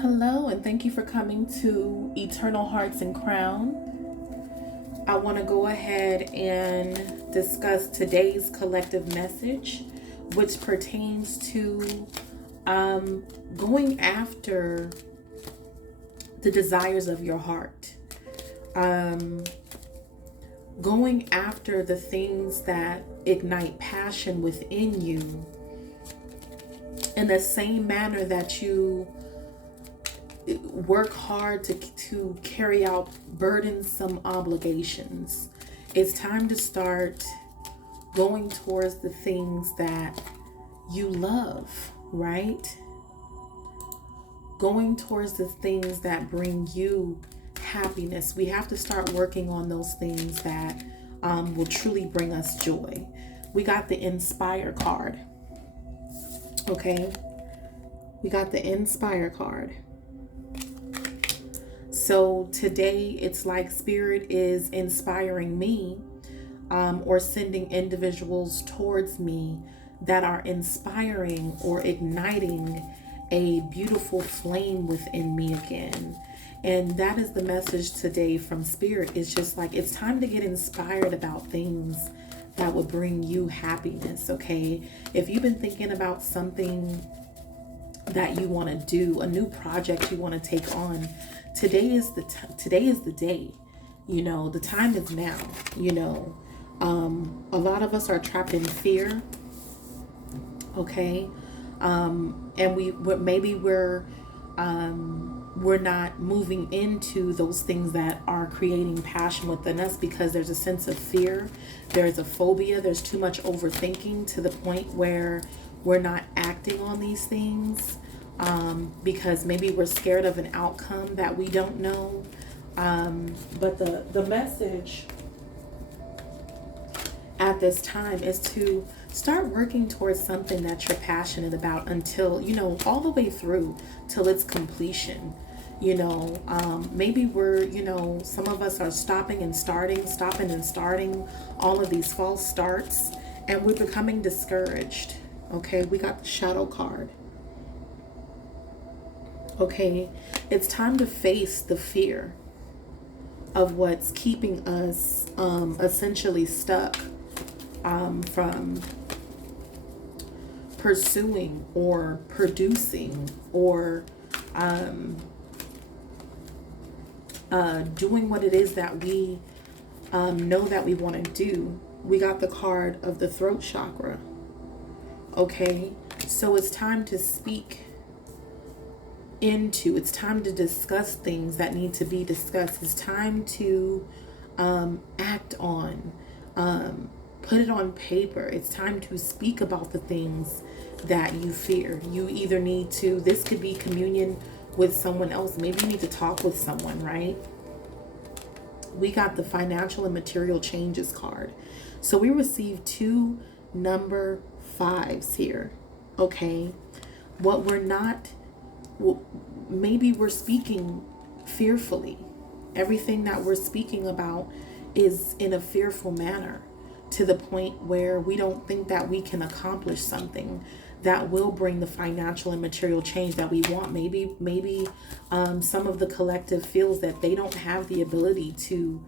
Hello, and thank you for coming to Eternal Hearts and Crown. I want to go ahead and discuss today's collective message, which pertains to going after the desires of your heart, going after the things that ignite passion within you in the same manner that you work hard to carry out burdensome obligations. It's time to start going towards the things that you love, right? Going towards the things that bring you happiness. We have to start working on those things that will truly bring us joy. We got the Inspire card. Okay? We got the Inspire card. So today it's like Spirit is inspiring me or sending individuals towards me that are inspiring or igniting a beautiful flame within me again. And that is the message today from Spirit. It's just like it's time to get inspired about things that would bring you happiness, okay? If you've been thinking about something that you want to do, a new project you want to take on, today is the day. You know, the time is now. You know, a lot of us are trapped in fear, okay? And we're not moving into those things that are creating passion within us because there's a sense of fear, there's a phobia, there's too much overthinking to the point where we're not acting on these things because maybe we're scared of an outcome that we don't know. But the message at this time is to start working towards something that you're passionate about until, you know, all the way through till its completion. You know, maybe we're, you know, some of us are stopping and starting all of these false starts, and we're becoming discouraged. Okay, we got the Shadow card. Okay, it's time to face the fear of what's keeping us essentially stuck from pursuing or producing or doing what it is that we know that we want to do. We got the card of the throat chakra. Okay, so it's time to speak into, it's time to discuss things that need to be discussed. It's time to act on, put it on paper. It's time to speak about the things that you fear. You either need to, this could be communion with someone else. Maybe you need to talk with someone, right? We got the financial and material changes card. So we received 2 number 5s here. Okay, what we're not, maybe we're speaking fearfully. Everything that we're speaking about is in a fearful manner to the point where we don't think that we can accomplish something that will bring the financial and material change that we want. Maybe some of the collective feels that they don't have the ability to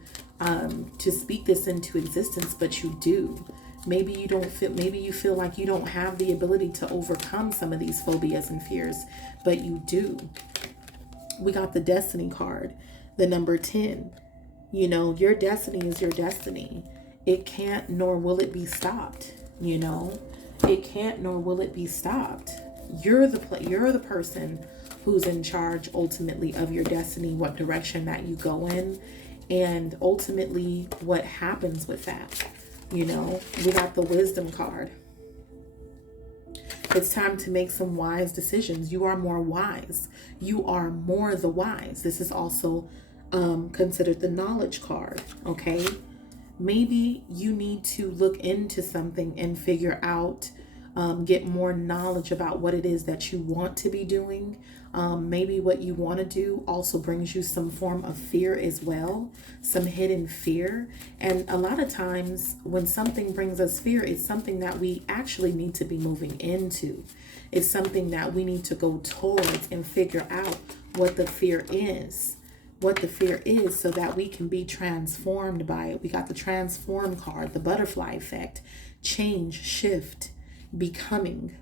speak this into existence, but you do. Maybe you feel like you don't have the ability to overcome some of these phobias and fears, but you do. We got the Destiny card, the number 10. You know, your destiny is your destiny. It can't nor will it be stopped. You know, it can't nor will it be stopped. You're the person who's in charge ultimately of your destiny, what direction that you go in, and ultimately what happens with that. You know, we got the Wisdom card. It's time to make some wise decisions. You are more wise. You are more the wise. This is also considered the Knowledge card. Okay, maybe you need to look into something and figure out get more knowledge about what it is that you want to be doing. Maybe what you want to do also brings you some form of fear as well, some hidden fear. And a lot of times when something brings us fear, it's something that we actually need to be moving into. It's something that we need to go towards and figure out what the fear is. So that we can be transformed by it. We got the transform card, the butterfly effect, change, shift, becoming.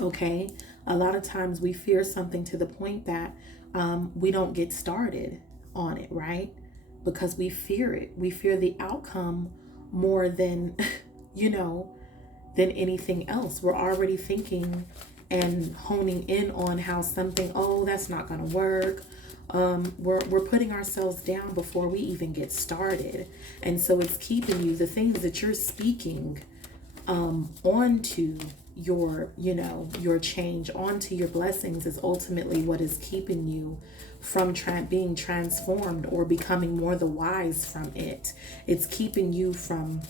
Okay, a lot of times we fear something to the point that we don't get started on it, right? Because we fear it. We fear the outcome more than, than anything else. We're already thinking and honing in on how something, oh, that's not going to work. We're putting ourselves down before we even get started. And so it's keeping you, the things that you're speaking onto your change, onto your blessings, is ultimately what is keeping you from being transformed or becoming more the wise from it. It's keeping you from,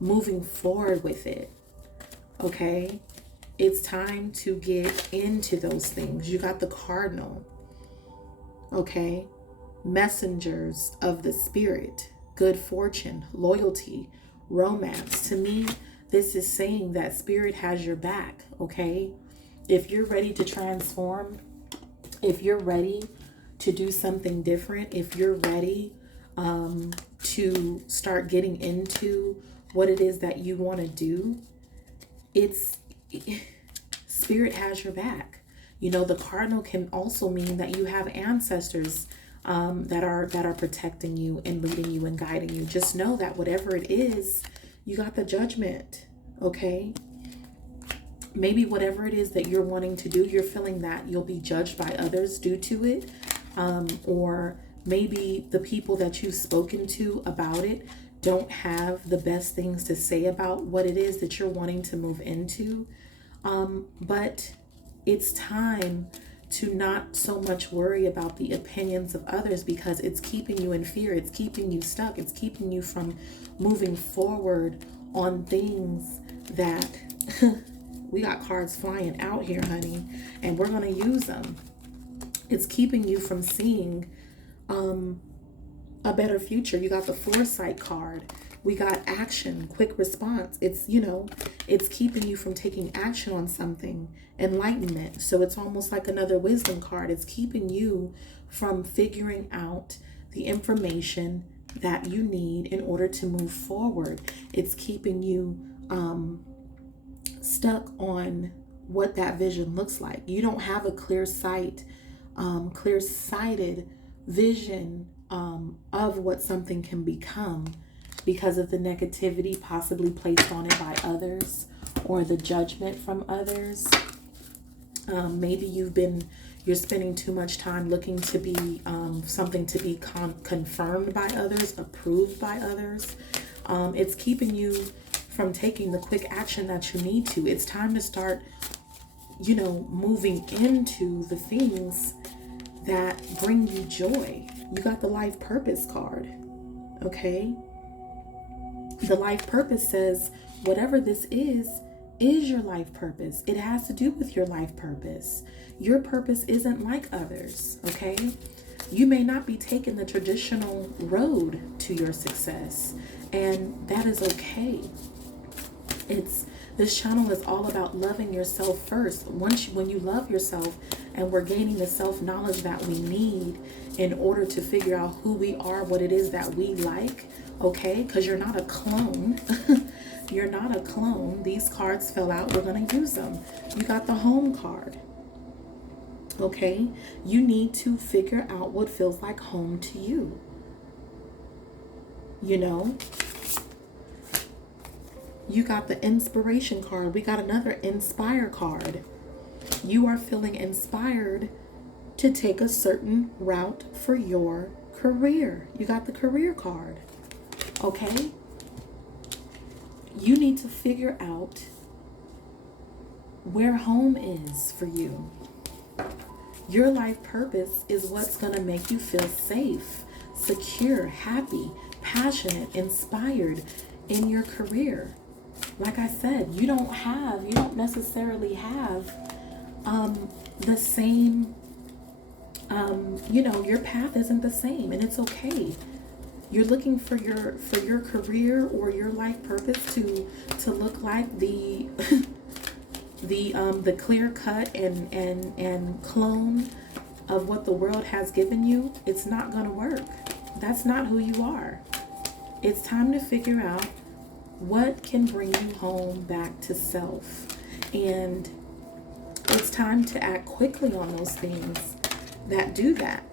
moving forward with it. Okay. It's time to get into those things. You got the cardinal. Okay. Messengers of the spirit, good fortune, loyalty, romance. To me, this is saying that spirit has your back. Okay. If you're ready to transform, if you're ready to do something different, if you're ready to start getting into what it is that you want to do, spirit has your back. The cardinal can also mean that you have ancestors that are protecting you and leading you and guiding you. Just know that whatever it is, you got the judgment. Okay. Maybe whatever it is that you're wanting to do, you're feeling that you'll be judged by others due to it. Or maybe the people that you've spoken to about it don't have the best things to say about what it is that you're wanting to move into. But it's time to not so much worry about the opinions of others, because it's keeping you in fear. It's keeping you stuck. It's keeping you from moving forward on things that we got cards flying out here, honey, and we're going to use them. It's keeping you from seeing a better future. You got the foresight card. We got action, quick response. It's keeping you from taking action on something, enlightenment. So it's almost like another wisdom card. It's keeping you from figuring out the information that you need in order to move forward. It's keeping you stuck on what that vision looks like. You don't have a clear-sighted vision of what something can become, because of the negativity possibly placed on it by others or the judgment from others. Maybe you're spending too much time looking to be something to be confirmed by others, approved by others. It's keeping you from taking the quick action that you need to. It's time to start, moving into the things that bring you joy. You got the life purpose card. Okay. The life purpose says whatever this is your life purpose. It has to do with your life purpose. Your purpose isn't like others, okay? You may not be taking the traditional road to your success, and that is okay. This channel is all about loving yourself first. When you love yourself, and we're gaining the self-knowledge that we need in order to figure out who we are, what it is that we like, okay? Because you're not a clone. You're not a clone. These cards fell out. We're going to use them. You got the home card, okay? You need to figure out what feels like home to you. You got the inspiration card. We got another inspire card. You are feeling inspired to take a certain route for your career. You got the career card. Okay? You need to figure out where home is for you. Your life purpose is what's going to make you feel safe, secure, happy, passionate, inspired. in your career. Like I said, you don't necessarily have the same, your path isn't the same, and it's okay. You're looking for your career or your life purpose to look like the the clear cut and clone of what the world has given you. It's not gonna work. That's not who you are. It's time to figure out what can bring you home back to self. And it's time to act quickly on those things that do that.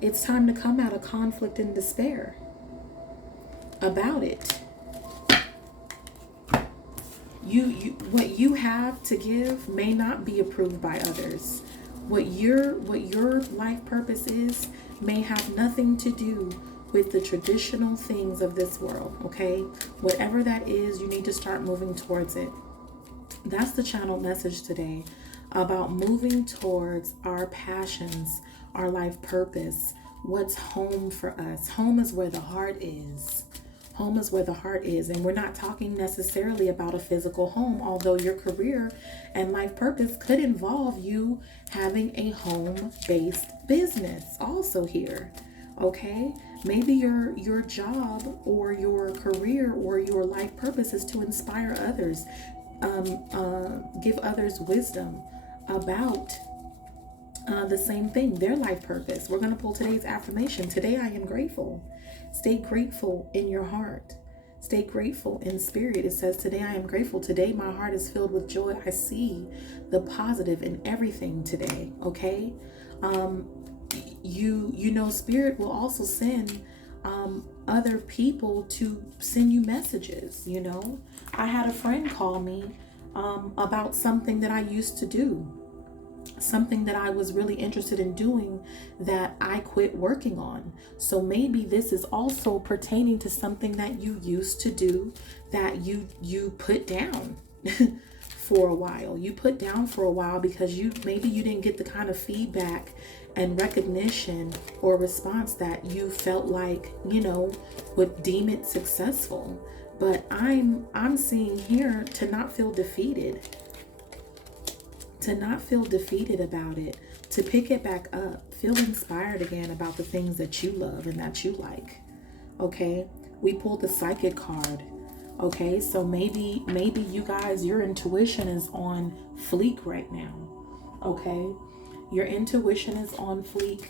It's time to come out of conflict and despair about it. What you have to give may not be approved by others. What your life purpose is may have nothing to do with the traditional things of this world, okay? Whatever that is, you need to start moving towards it. That's the channel message today, about moving towards our passions, our life purpose. What's home for us? Home is where the heart is. Home is where the heart is. And we're not talking necessarily about a physical home, although your career and life purpose could involve you having a home-based business also here. Okay? Maybe your job or your career or your life purpose is to inspire others, give others wisdom about the same thing, their life purpose. We're going to pull today's affirmation. Today I am grateful. Stay grateful in your heart. Stay grateful in spirit. It says, today I am grateful. Today my heart is filled with joy. I see the positive in everything today. Okay? Spirit will also send other people to send you messages. I had a friend call me about something that I used to do, something that I was really interested in doing that I quit working on. So maybe this is also pertaining to something that you used to do that you put down for a while. You put down for a while because maybe you didn't get the kind of feedback and recognition or response that you felt like, would deem it successful. But I'm seeing here to not feel defeated. To not feel defeated about it, to pick it back up, feel inspired again about the things that you love and that you like. Okay, we pulled the psychic card. Okay, so maybe you guys, your intuition is on fleek right now. Okay, your intuition is on fleek.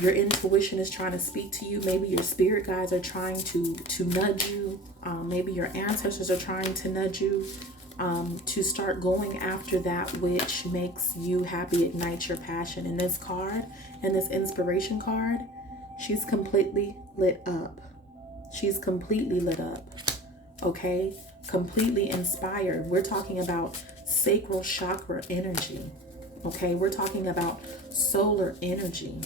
Your intuition is trying to speak to you. Maybe your spirit guides are trying to nudge you. Maybe your ancestors are trying to nudge you. To start going after that which makes you happy, ignites your passion. In this card, in this inspiration card, she's completely lit up. She's completely lit up. Okay? Completely inspired. We're talking about sacral chakra energy. Okay? We're talking about solar energy.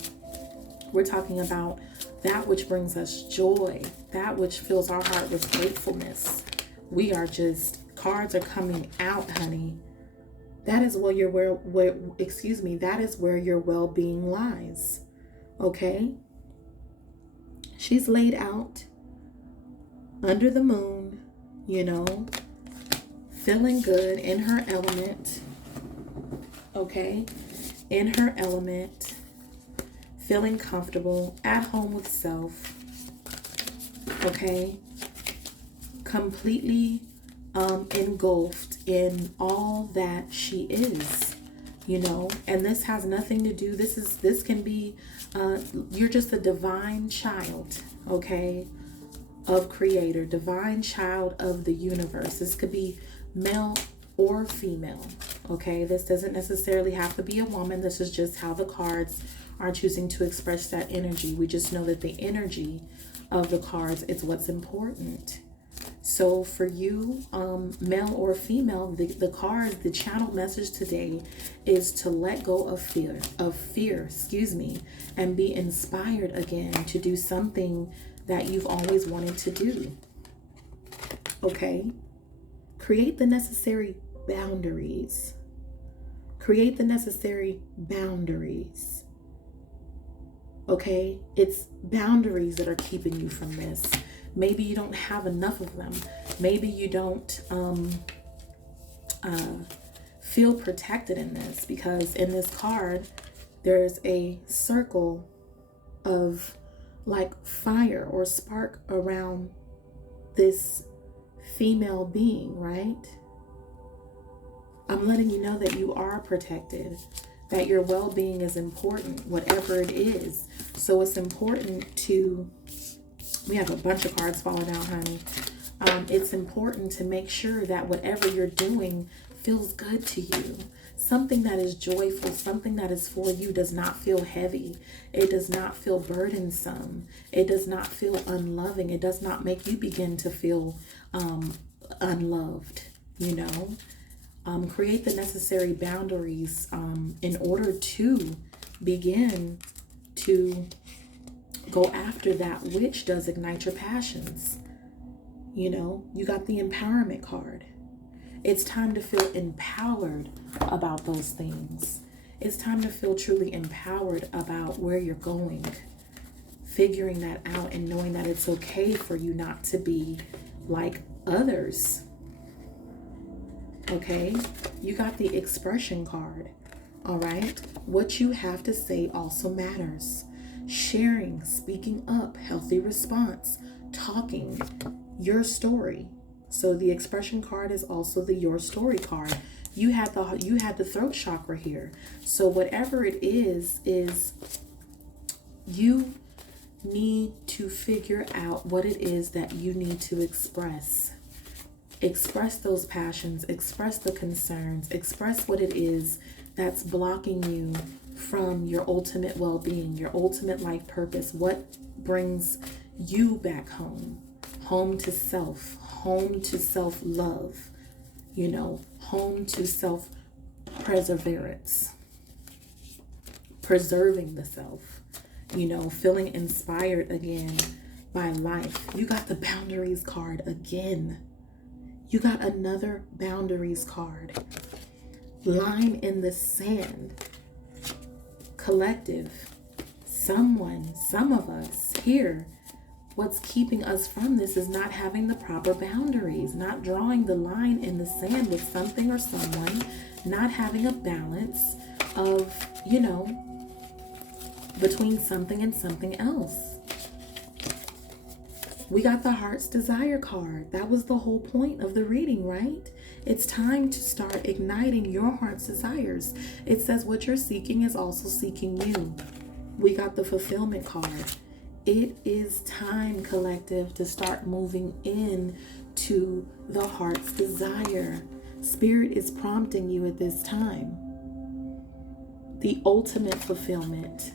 We're talking about that which brings us joy, that which fills our heart with gratefulness. Cards are coming out, honey. That is where that is where your well-being lies. Okay? She's laid out under the moon, feeling good in her element. Okay? In her element, feeling comfortable, at home with self. Okay? Completely engulfed in all that she is, and this has nothing to do, this can be, you're just a divine child, okay, of creator, divine child of the universe. This could be male or female, okay? This doesn't necessarily have to be a woman. This is just how the cards are choosing to express that energy. We just know that the energy of the cards is what's important. So for you, male or female, the cards, the channel message today is to let go of fear, and be inspired again to do something that you've always wanted to do. Okay? Create the necessary boundaries. Create the necessary boundaries. Okay? It's boundaries that are keeping you from this. Maybe you don't have enough of them. Maybe you don't feel protected in this, because in this card, there's a circle of like fire or spark around this female being, right? I'm letting you know that you are protected, that your well-being is important, whatever it is. So it's important to, we have a bunch of cards falling out, honey. It's important to make sure that whatever you're doing feels good to you. Something that is joyful, something that is for you, does not feel heavy. It does not feel burdensome. It does not feel unloving. It does not make you begin to feel unloved, you know. Create the necessary boundaries in order to begin to go after that which does ignite your passions. You know, you got the empowerment card. It's time to feel empowered about those things. It's time to feel truly empowered about where you're going. Figuring that out and knowing that it's okay for you not to be like others. Okay? You got the expression card. All right? What you have to say also matters. Sharing, speaking up, healthy response, talking, your story. So the expression card is also the your story card. You had the throat chakra here. So whatever it is you need to figure out what it is that you need to express. Express those passions, express the concerns, express what it is that's blocking you from your ultimate well-being, your ultimate life purpose. What brings you back home? Home to self, home to self-love, you know, home to self-perseverance, preserving the self, you know, feeling inspired again by life. You got the boundaries card again. You got another boundaries card. Line in the sand. Collective. Some of us here, what's keeping us from this is not having the proper boundaries, not drawing the line in the sand with something or someone, not having a balance of, you know, between something and something else. We got the heart's desire card. That was the whole point of the reading, right? It's time to start igniting your heart's desires. It says what you're seeking is also seeking you. We got the fulfillment card. It is time, collective, to start moving in to the heart's desire. Spirit is prompting you at this time. The ultimate fulfillment.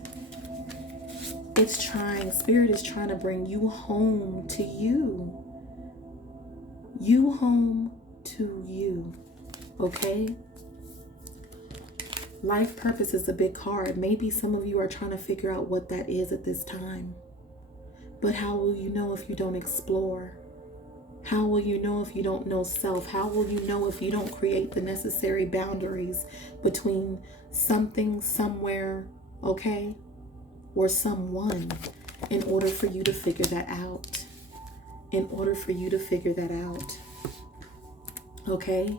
Spirit is trying to bring you home to you. You home to you. Okay? Life purpose is a big card. Maybe some of you are trying to figure out what that is at this time. But how will you know if you don't explore? How will you know if you don't know self? How will you know if you don't create the necessary boundaries between something, somewhere, okay, or someone, in order for you to figure that out? In order for you to figure that out. Okay?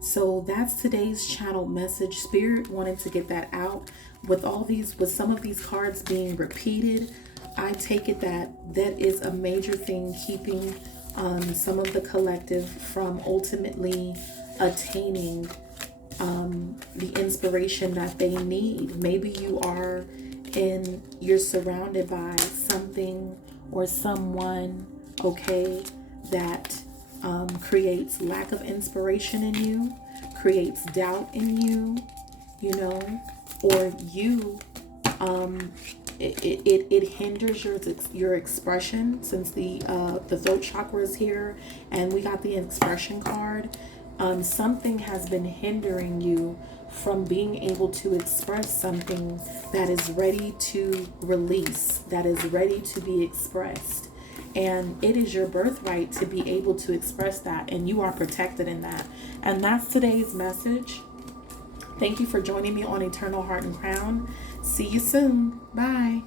So that's today's channel message. Spirit wanted to get that out. With some of these cards being repeated, I take it that is a major thing keeping some of the collective from ultimately attaining the inspiration that they need. Maybe you're surrounded by something or someone, okay, that creates lack of inspiration in you, creates doubt in you, you know, or you it hinders your expression, since the throat chakra is here and we got the expression card. Something has been hindering you from being able to express something that is ready to release, that is ready to be expressed. And it is your birthright to be able to express that, and you are protected in that. And that's today's message. Thank you for joining me on Eternal Heart and Crown. See you soon. Bye.